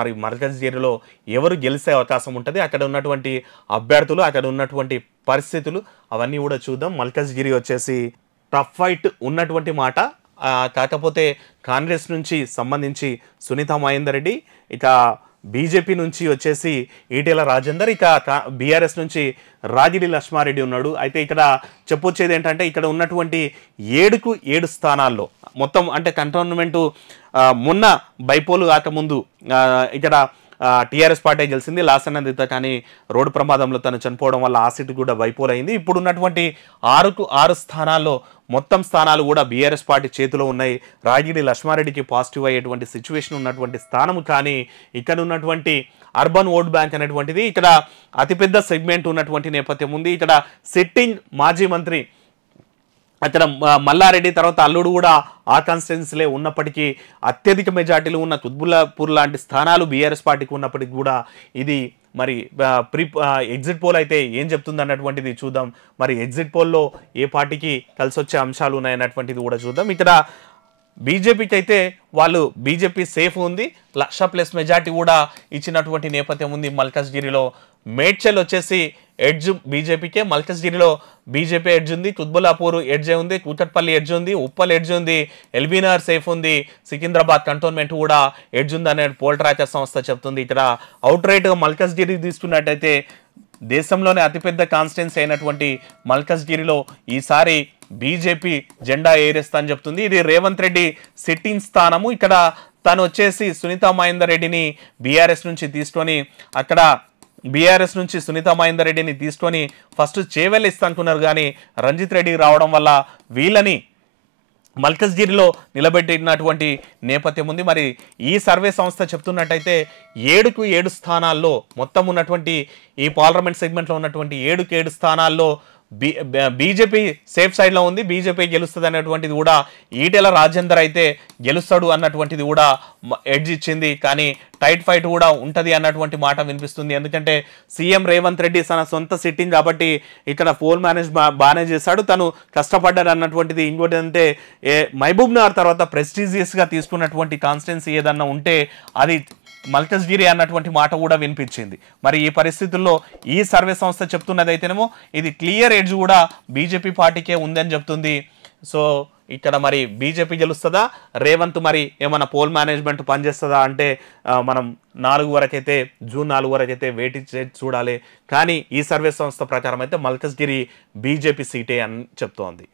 మరి మల్కజ్గిరిలో ఎవరు గెలిచే అవకాశం ఉంటుంది, అక్కడ ఉన్నటువంటి అభ్యర్థులు, అక్కడ ఉన్నటువంటి పరిస్థితులు అవన్నీ కూడా చూద్దాం. మల్కజ్గిరి వచ్చేసి టఫ్ ఫైట్ ఉన్నటువంటి మాట. కాకపోతే కాంగ్రెస్ నుంచి సంబంధించి సునీత మహేందర్ రెడ్డి, ఇక బీజేపీ నుంచి వచ్చేసి ఈటెల రాజేందర్, ఇక బీఆర్ఎస్ నుంచి రాగిడి లక్ష్మారెడ్డి ఉన్నాడు. అయితే ఇక్కడ చెప్పొచ్చేది ఏంటంటే ఇక్కడ ఉన్నటువంటి 7కు 7 స్థానాల్లో మొత్తం అంటే కంటోన్మెంటు మొన్న బైపోలు కాకముందు ఇక్కడ టీఆర్ఎస్ పార్టీ గెలిచింది. లాసన్నదిత కానీ రోడ్డు ప్రమాదంలో తను చనిపోవడం వల్ల ఆ సీటు కూడా బైపోల్ అయింది. ఇప్పుడు ఉన్నటువంటి 6కు 6 స్థానాల్లో మొత్తం స్థానాలు కూడా బీఆర్ఎస్ పార్టీ చేతిలో ఉన్నాయి. రాగిడి లక్ష్మారెడ్డికి పాజిటివ్ అయ్యేటువంటి సిచ్యువేషన్ ఉన్నటువంటి స్థానం. కానీ ఇక్కడ ఉన్నటువంటి అర్బన్ ఓట్ బ్యాంక్ అనేటువంటిది ఇక్కడ అతిపెద్ద సెగ్మెంట్ ఉన్నటువంటి నేపథ్యం ఉంది. ఇక్కడ సిట్టింగ్ మాజీ మంత్రి అక్కడ మల్లారెడ్డి తర్వాత అల్లుడు కూడా ఆ కాన్స్టిట్యున్సీలే ఉన్నప్పటికీ అత్యధిక మెజార్టీలు ఉన్న కుత్బుల్లాపూర్ లాంటి స్థానాలు బీఆర్ఎస్ పార్టీకి ఉన్నప్పటికీ కూడా ఇది మరి ఎగ్జిట్ పోల్ అయితే ఏం చెప్తుంది అన్నటువంటిది చూద్దాం. మరి ఎగ్జిట్ పోల్లో ఏ పార్టీకి కలిసి వచ్చే అంశాలు ఉన్నాయన్నటువంటిది కూడా చూద్దాం. ఇక్కడ బీజేపీకి అయితే వాళ్ళు బీజేపీ సేఫ్ ఉంది, 1,00,000+ మెజార్టీ కూడా ఇచ్చినటువంటి నేపథ్యం ఉంది. మల్కజ్గిరిలో మేడ్చల్ వచ్చేసి ఎడ్జ్ బీజేపీకే, మల్కజ్గిరిలో బీజేపీ ఎడ్జ్ ఉంది, కుత్బుల్లాపూర్ ఎడ్జ్ ఉంది, కూకట్పల్లి ఎడ్జ్ ఉంది, ఉప్పల్ ఎడ్జ్ ఉంది, ఎల్బీనగర్ సేఫ్ ఉంది, సికింద్రాబాద్ కంటోన్మెంట్ కూడా ఎడ్జ్ ఉంది అనే పోల్ ట్రాకర్ సంస్థ చెప్తుంది. ఇక్కడ అవుట్ రైట్గా మల్కజ్గిరి తీసుకున్నట్టయితే దేశంలోనే అతిపెద్ద కాన్స్టిట్యున్సీ అయినటువంటి మల్కజ్గిరిలో ఈసారి బీజేపీ జెండా ఎగరేస్తా అని చెప్తుంది. ఇది రేవంత్ రెడ్డి సిట్టింగ్ స్థానము. ఇక్కడ తను వచ్చేసి సునీత మహేందర్ రెడ్డిని బీఆర్ఎస్ నుంచి తీసుకొని అక్కడ బీఆర్ఎస్ నుంచి సునీత మహేందర్ రెడ్డిని తీసుకొని ఫస్ట్ చేవెళ్ళ ఇస్తా అనుకున్నారు. కానీ రంజిత్ రెడ్డి రావడం వల్ల వీళ్ళని మల్కజ్గిరిలో నిలబెట్టినటువంటి నేపథ్యం ఉంది. మరి ఈ సర్వే సంస్థ చెప్తున్నట్టయితే 7కు 7 స్థానాల్లో మొత్తం ఉన్నటువంటి ఈ పార్లమెంట్ సెగ్మెంట్లో ఉన్నటువంటి 7కు 7 స్థానాల్లో బీజేపీ సేఫ్ సైడ్లో ఉంది, బీజేపీ గెలుస్తుంది అనేటువంటిది కూడా ఈటెల రాజేందర్ అయితే గెలుస్తాడు అన్నటువంటిది కూడా ఎడ్జ్ ఇచ్చింది. కానీ టైట్ ఫైట్ కూడా ఉంటుంది అన్నటువంటి మాట వినిపిస్తుంది. ఎందుకంటే సీఎం రేవంత్ రెడ్డి తన సొంత సిట్టింగ్ కాబట్టి ఇక్కడ పోల్ మేనేజ్ బాగానే చేశాడు, తను కష్టపడ్డాడు అన్నటువంటిది. ఇంకోటి అంటే మహబూబ్ నగర్ తర్వాత ప్రెస్టీజియస్గా తీసుకున్నటువంటి కాన్స్టిట్యున్సీ ఏదన్నా ఉంటే అది మల్కజ్గిరి అన్నటువంటి మాట కూడా వినిపించింది. మరి ఈ పరిస్థితుల్లో ఈ సర్వే సంస్థ చెప్తున్నది అయితేనేమో ఇది క్లియర్ ఎడ్జ్ కూడా బీజేపీ పార్టీకే ఉందని చెప్తుంది. సో ఇక్కడ మరి బీజేపీ గెలుస్తుందా, రేవంత్ మరి ఏమైనా పోల్ మేనేజ్మెంట్ పనిచేస్తుందా అంటే మనం జూన్ 4 వరకు అయితే వెయిట్ చేసి చూడాలి. కానీ ఈ సర్వే సంస్థ ప్రకారం అయితే మల్కజ్గిరి బీజేపీ సీటే అని చెప్తోంది.